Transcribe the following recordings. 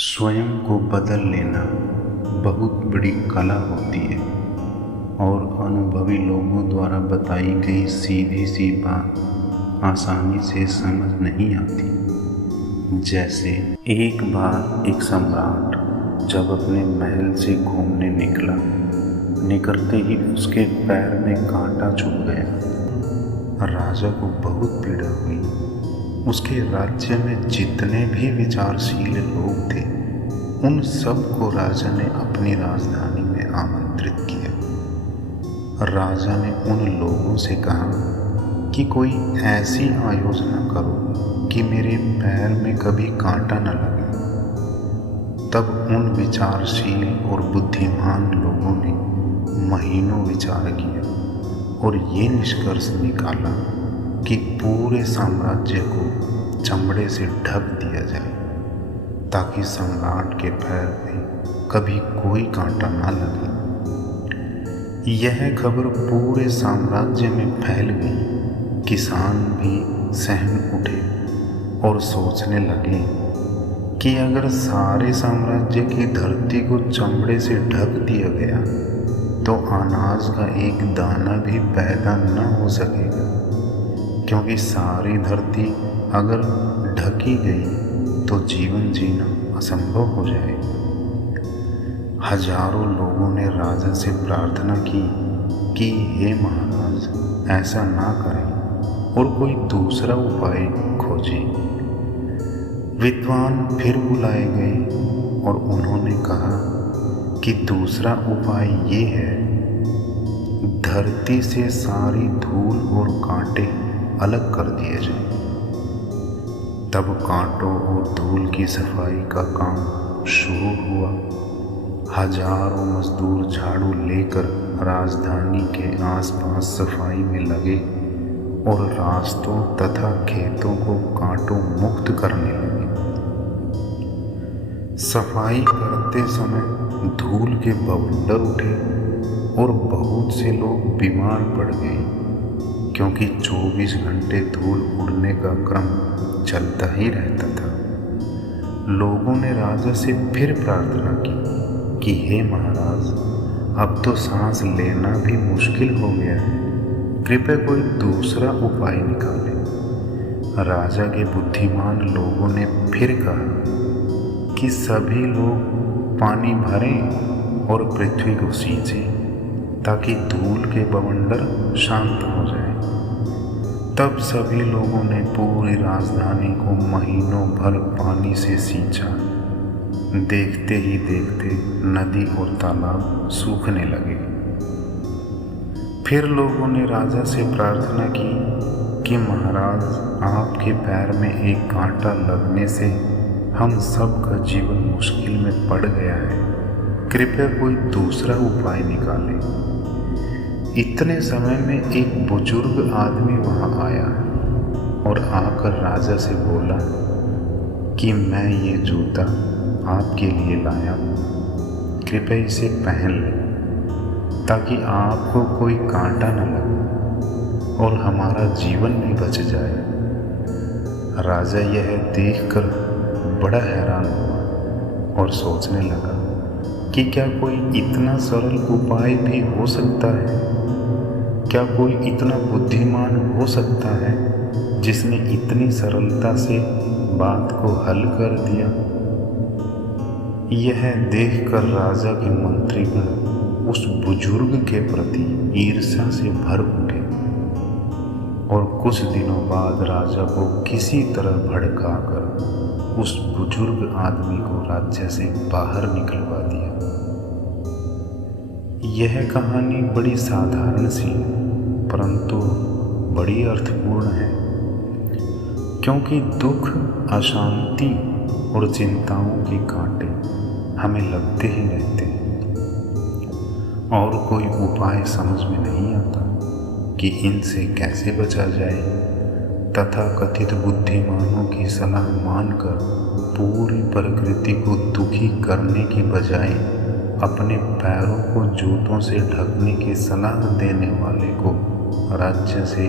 स्वयं को बदल लेना बहुत बड़ी कला होती है और अनुभवी लोगों द्वारा बताई गई सीधी सी बात आसानी से समझ नहीं आती। जैसे एक बार एक सम्राट जब अपने महल से घूमने निकला, निकलते ही उसके पैर में कांटा चुभ गया। राजा को बहुत पीड़ा हुई। उसके राज्य में जितने भी विचारशील लोग थे, उन सब को राजा ने अपनी राजधानी में आमंत्रित किया। राजा ने उन लोगों से कहा कि कोई ऐसी आयोजना करो कि मेरे पैर में कभी कांटा न लगे। तब उन विचारशील और बुद्धिमान लोगों ने महीनों विचार किया और ये निष्कर्ष निकाला कि पूरे साम्राज्य को चमड़े से ढक दिया जाए ताकि सम्राट के पैर में कभी कोई कांटा ना लगे। यह खबर पूरे साम्राज्य में फैल गई। किसान भी सहम उठे और सोचने लगे कि अगर सारे साम्राज्य की धरती को चमड़े से ढक दिया गया तो अनाज का एक दाना भी पैदा न हो सकेगा, क्योंकि सारी धरती अगर ढकी गई तो जीवन जीना असंभव हो जाएगा। हजारों लोगों ने राजा से प्रार्थना की कि हे महाराज, ऐसा ना करें और कोई दूसरा उपाय खोजें। विद्वान फिर बुलाए गए और उन्होंने कहा कि दूसरा उपाय ये है, धरती से सारी धूल और कांटे अलग कर दिए जाए। तब कांटों और धूल की सफाई का काम शुरू हुआ। हजारों मजदूर झाड़ू लेकर राजधानी के आसपास सफाई में लगे और रास्तों तथा खेतों को कांटों मुक्त करने लगे। सफाई करते समय धूल के बवंडर उठे और बहुत से लोग बीमार पड़ गए, क्योंकि 24 घंटे धूल उड़ने का क्रम चलता ही रहता था। लोगों ने राजा से फिर प्रार्थना की कि हे महाराज, अब तो सांस लेना भी मुश्किल हो गया है, कृपया कोई दूसरा उपाय निकालें। राजा के बुद्धिमान लोगों ने फिर कहा कि सभी लोग पानी भरें और पृथ्वी को सींचें ताकि धूल के बवंडर शांत हो जाए। तब सभी लोगों ने पूरी राजधानी को महीनों भर पानी से सींचा। देखते ही देखते नदी और तालाब सूखने लगे। फिर लोगों ने राजा से प्रार्थना की कि महाराज, आपके पैर में एक कांटा लगने से हम सब का जीवन मुश्किल में पड़ गया है, कृपया कोई दूसरा उपाय निकालें। इतने समय में एक बुजुर्ग आदमी वहां आया और आकर राजा से बोला कि मैं ये जूता आपके लिए लाया हूँ, कृपया इसे पहन लें ताकि आपको कोई कांटा न लगे और हमारा जीवन भी बच जाए। राजा यह देखकर बड़ा हैरान हुआ और सोचने लगा कि क्या कोई इतना सरल उपाय भी हो सकता है? क्या कोई इतना बुद्धिमान हो सकता है जिसने इतनी सरलता से बात को हल कर दिया? यह देखकर राजा के मंत्रीगण उस बुजुर्ग के प्रति ईर्ष्या से भर उठे और कुछ दिनों बाद राजा को किसी तरह भड़काकर उस बुजुर्ग आदमी को राज्य से बाहर निकलवा दिया। यह कहानी बड़ी साधारण सी परंतु बड़ी अर्थपूर्ण है, क्योंकि दुख, अशांति और चिंताओं के कांटे हमें लगते ही रहते हैं और कोई उपाय समझ में नहीं आता कि इनसे कैसे बचा जाए। तथा कथित बुद्धिमानों की सलाह मानकर पूरी प्रकृति को दुखी करने की बजाय अपने पैरों को जूतों से ढकने की सलाह देने वाले को राज्य से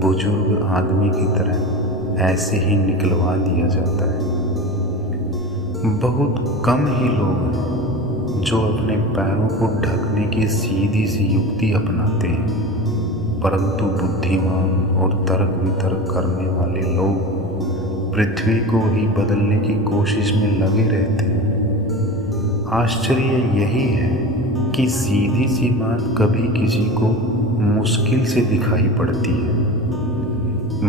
बुजुर्ग आदमी की तरह ऐसे ही निकलवा दिया जाता है। बहुत कम ही लोग हैं जो अपने पैरों को ढकने की सीधी सी युक्ति अपनाते हैं, परंतु बुद्धिमान और तर्क वितर्क करने वाले लोग पृथ्वी को ही बदलने की कोशिश में लगे रहते हैं। आश्चर्य यही है कि सीधी सी बात कभी किसी को मुश्किल से दिखाई पड़ती है।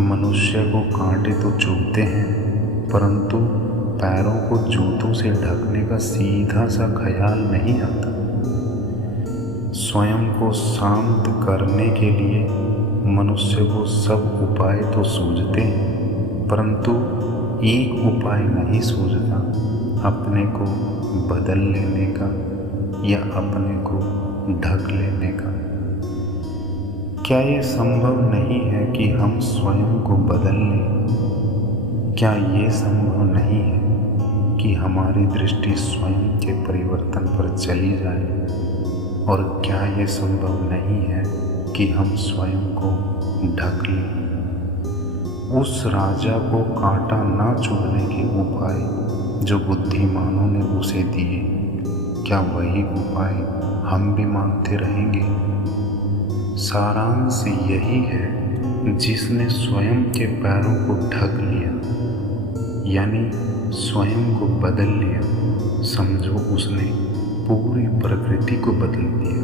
मनुष्य को कांटे तो चुभते हैं, परंतु पैरों को जूतों से ढकने का सीधा सा ख्याल नहीं आता। स्वयं को शांत करने के लिए मनुष्य को सब उपाय तो सूझते हैं, परंतु एक उपाय नहीं सूझता अपने को बदल लेने का या अपने को ढक लेने का। क्या ये संभव नहीं है कि हम स्वयं को बदल लें? क्या ये संभव नहीं है कि हमारी दृष्टि स्वयं के परिवर्तन पर चली जाए? और क्या ये संभव नहीं है कि हम स्वयं को ढक लें? उस राजा को कांटा ना चुभने के उपाय जो बुद्धिमानों ने उसे दिए, क्या वही उपाय हम भी मानते रहेंगे? सारांश यही है, जिसने स्वयं के पैरों को ढक लिया, यानी स्वयं को बदल लिया, समझो उसने पूरी प्रकृति को बदल दिया।